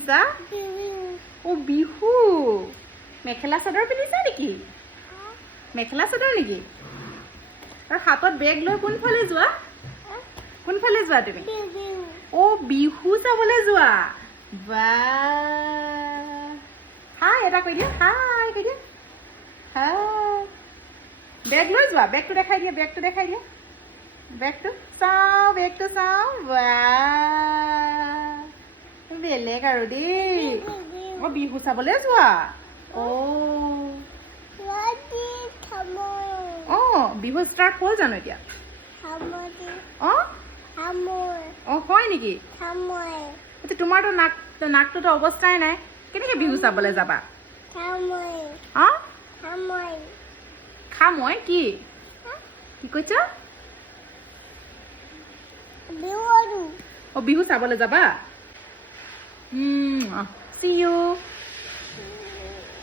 পিন্ধিছা অ বিহু মেখেলা চাদৰ পিন্ধিছা নেকি মেখেলা চাদৰ নেকি আৰু হাতত বেগ লৈ কোনফালে যোৱা তুমি অ বিহু চাবলৈ যোৱা বা হাই এটা কৈ দিয়া হাই কৈ দিয়া হাই বেগ লৈ যোৱা বেগটো দেখাই দিয়া বেগটো চাওঁ বা বেলেগ আৰু দেই অ বিহু চাবলৈ যোৱা অ বিহু ষ্টাৰ্ট হ'ল জানো এতিয়া অ হয় নেকি তোমাৰতো নাকটোতো অৱস্থাই নাই কেনেকে বিহু চাবলৈ যাবা খামই কি কৈছা বিহু চাবলৈ যাবা see you